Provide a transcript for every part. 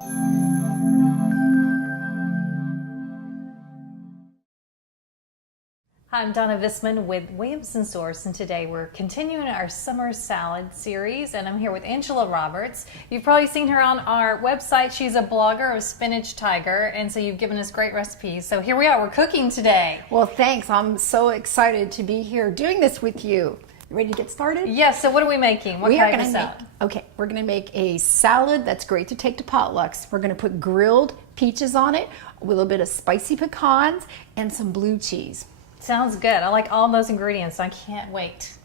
Hi, I'm Donna Visman with Williamson Source, and today we're continuing our summer salad series, and I'm here with Angela Roberts. You've probably seen her on our website. She's a blogger of Spinach Tiger, and so you've given us great recipes. So here we are, we're cooking today. Well, thanks. I'm so excited to be here doing this with you. Ready to get started? Yes, so what are we making? What kind of salad? We're going to make a salad that's great to take to potlucks. We're going to put grilled peaches on it, a little bit of spicy pecans, and some blue cheese. Sounds good. I like all those ingredients. I can't wait.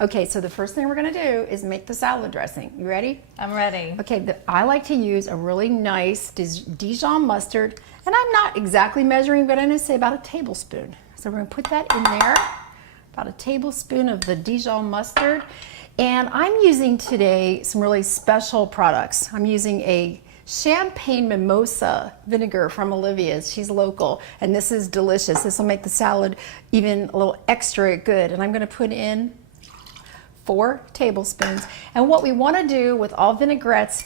Okay, so the first thing we're going to do is make the salad dressing. You ready? I'm ready. Okay, I like to use a really nice Dijon mustard, and I'm not exactly measuring, but I'm going to say about a tablespoon. So we're going to put that in there, about a tablespoon of the Dijon mustard. And I'm using today some really special products. I'm using a champagne mimosa vinegar from Olivia's. She's local, and this is delicious. This will make the salad even a little extra good. And I'm going to put in 4 tablespoons. And what we want to do with all vinaigrettes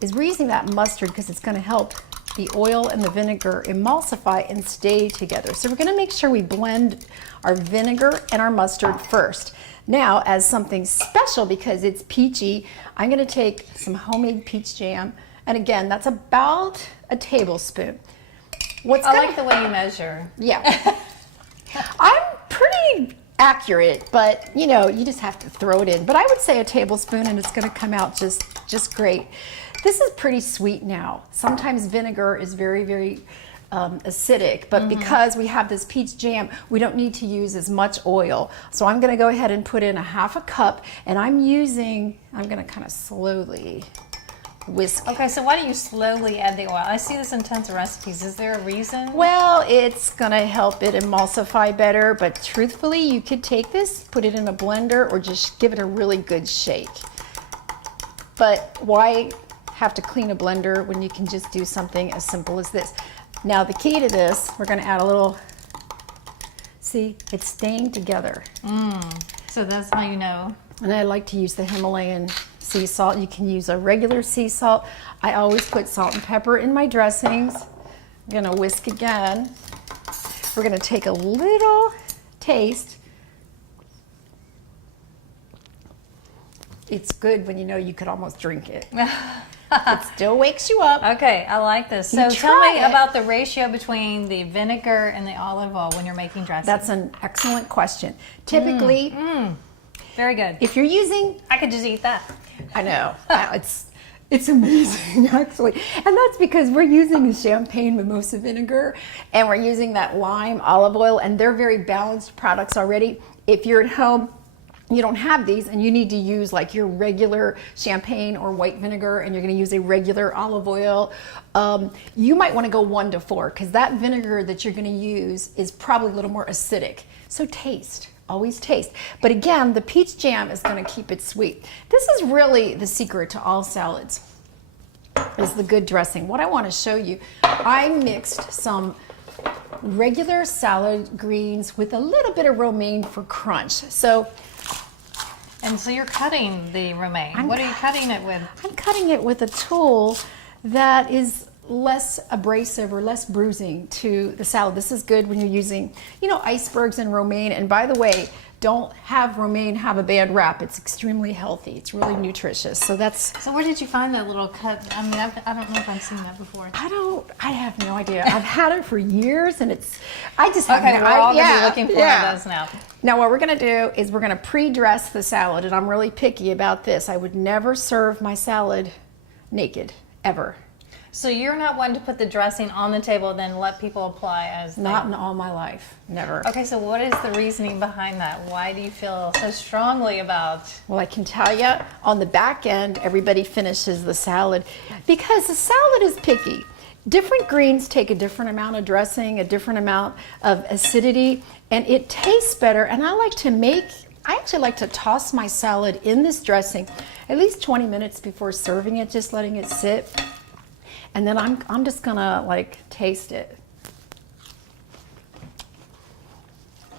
is we're using that mustard because it's going to help the oil and the vinegar emulsify and stay together. So we're going to make sure we blend our vinegar and our mustard first. Now, as something special, because it's peachy, I'm going to take some homemade peach jam. And again, that's about a tablespoon. I like the way you measure. Yeah. I'm pretty accurate, but you know, you just have to throw it in. But I would say a tablespoon, and it's going to come out just great. This is pretty sweet now. Sometimes vinegar is very, very acidic, but because we have this peach jam, we don't need to use as much oil. So I'm going to go ahead and put in a half a cup, and I'm going to kind of slowly whisk. Okay, so why do you slowly add the oil? I see this in tons of recipes. Is there a reason? Well, it's going to help it emulsify better, but truthfully, you could take this, put it in a blender, or just give it a really good shake. But why have to clean a blender when you can just do something as simple as this? Now, the key to this, we're going to add a little, see, it's staying together. So that's how you know. And I like to use the Himalayan sea salt. You can use a regular sea salt. I always put salt and pepper in my dressings. I'm going to whisk again. We're going to take a little taste. It's good when you know you could almost drink it. It still wakes you up. Okay, I like this. So tell me about the ratio between the vinegar and the olive oil when you're making dressing. That's an excellent question. Typically, very good. If you're using, I could just eat that. I know. It's amazing, actually. And that's because we're using a champagne mimosa vinegar, and we're using that lime olive oil, and they're very balanced products already. If you're at home, you don't have these, and you need to use like your regular champagne or white vinegar, and you're going to use a regular olive oil, you might want to go 1 to 4, because that vinegar that you're going to use is probably a little more acidic. So taste. Always taste. But again, the peach jam is going to keep it sweet. This is really the secret to all salads, is the good dressing. What I want to show you, I mixed some regular salad greens with a little bit of romaine for crunch. And so you're cutting the romaine. What are you cutting it with? I'm cutting it with a tool that is less abrasive or less bruising to the salad. This is good when you're using, you know, icebergs and romaine. And by the way, don't have romaine have a bad rap. It's extremely healthy. It's really nutritious. So where did you find that little cut? I mean, I don't know if I've seen that before. I have no idea. I've had it for years, and I just have we're all going to be looking for those now. Now what we're going to do is we're going to pre-dress the salad, and I'm really picky about this. I would never serve my salad naked, ever. So you're not one to put the dressing on the table and then let people apply as Not in all my life. Never. Okay, so what is the reasoning behind that? Why do you feel so strongly about? Well, I can tell you, on the back end, everybody finishes the salad because the salad is picky. Different greens take a different amount of dressing, a different amount of acidity, and it tastes better. And I actually like to toss my salad in this dressing at least 20 minutes before serving it, just letting it sit. And then I'm just gonna like taste it.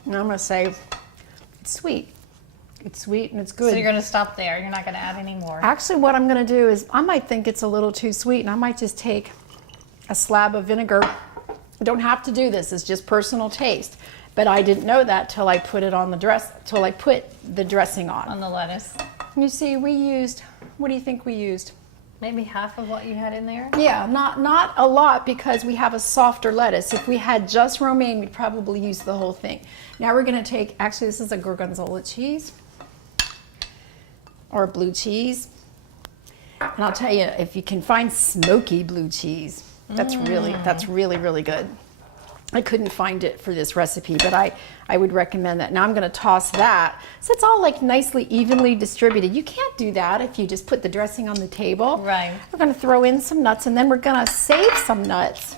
And I'm gonna say, it's sweet. It's sweet and it's good. So you're going to stop there. You're not going to add any more. Actually, what I'm going to do is I might think it's a little too sweet, and I might just take a slab of vinegar. I don't have to do this. It's just personal taste. But I didn't know that till I put it on the till I put the dressing on. On the lettuce. You see, we used, what do you think we used? Maybe half of what you had in there? Yeah, not a lot because we have a softer lettuce. If we had just romaine, we'd probably use the whole thing. Now we're going to take, actually this is a gorgonzola cheese or blue cheese. And I'll tell you, if you can find smoky blue cheese, that's really, really good. I couldn't find it for this recipe, but I would recommend that. Now I'm going to toss that. So it's all like nicely evenly distributed. You can't do that if you just put the dressing on the table. Right. We're going to throw in some nuts, and then we're going to save some nuts.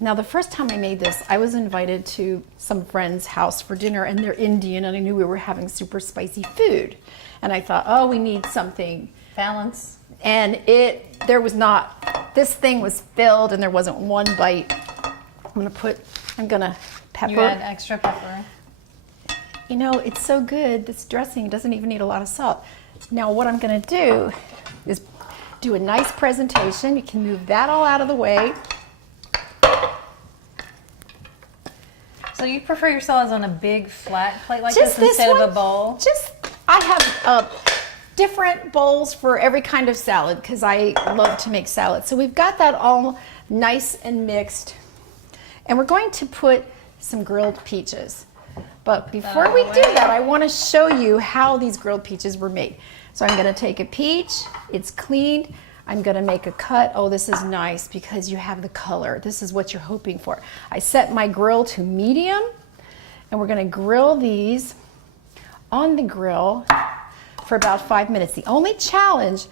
Now the first time I made this, I was invited to some friend's house for dinner, and they're Indian, and I knew we were having super spicy food. And I thought, oh, we need something. Balance. And this thing was filled and there wasn't one bite. I'm gonna pepper. You add extra pepper. You know, it's so good. This dressing doesn't even need a lot of salt. Now what I'm gonna do is do a nice presentation. You can move that all out of the way. So you prefer your salads on a big flat plate like Just this instead one, of a bowl? I have different bowls for every kind of salad because I love to make salad. So we've got that all nice and mixed. And we're going to put some grilled peaches. But before we do that, I want to show you how these grilled peaches were made. So I'm going to take a peach. It's cleaned. I'm going to make a cut. Oh, this is nice because you have the color. This is what you're hoping for. I set my grill to medium, and we're going to grill these on the grill for about 5 minutes. The only challenge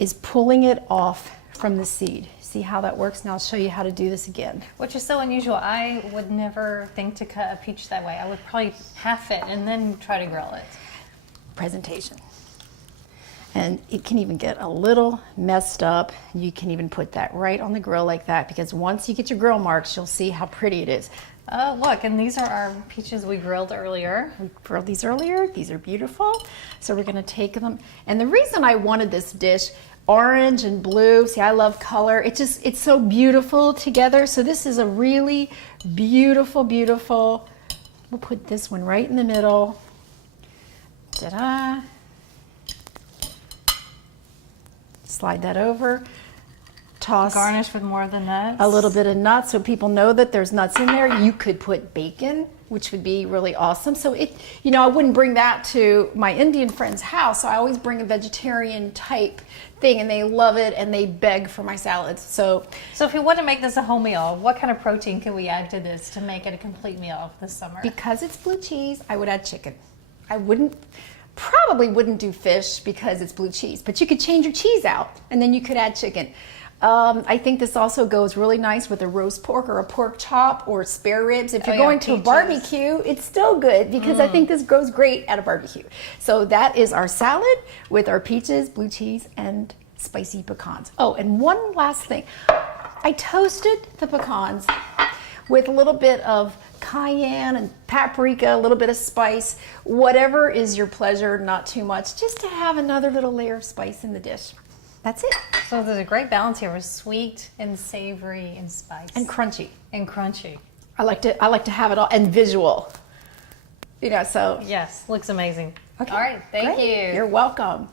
is pulling it off from the seed. See how that works? Now I'll show you how to do this again. Which is so unusual. I would never think to cut a peach that way. I would probably half it and then try to grill it. Presentation. And it can even get a little messed up. You can even put that right on the grill like that, because once you get your grill marks, you'll see how pretty it is. Oh, look, and these are our peaches we grilled earlier. We grilled these earlier. These are beautiful. So we're going to take them. And the reason I wanted this dish, orange and blue, see, I love color. It's so beautiful together. So this is a really beautiful, beautiful. We'll put this one right in the middle. Ta-da. Slide that over. Toss garnish with more of the nuts. a little bit of nuts so people know that there's nuts in there. You could put bacon, which would be really awesome. So I wouldn't bring that to my Indian friend's house. So I always bring a vegetarian type thing, and they love it and they beg for my salads. So if we want to make this a whole meal, what kind of protein can we add to this to make it a complete meal this summer? because it's blue cheese, I would add chicken. I probably wouldn't do fish because it's blue cheese, but you could change your cheese out and then you could add chicken. I think this also goes really nice with a roast pork or a pork chop or spare ribs. If you're going to a barbecue, it's still good because I think this goes great at a barbecue. So that is our salad with our peaches, blue cheese, and spicy pecans. Oh, and one last thing. I toasted the pecans with a little bit of cayenne and paprika, a little bit of spice, whatever is your pleasure, not too much, just to have another little layer of spice in the dish. That's it. So there's a great balance here with sweet and savory and spice. And crunchy. And crunchy. I like to have it all, and visual. So. Yes, looks amazing. Okay, All right, thank great. you. You're welcome.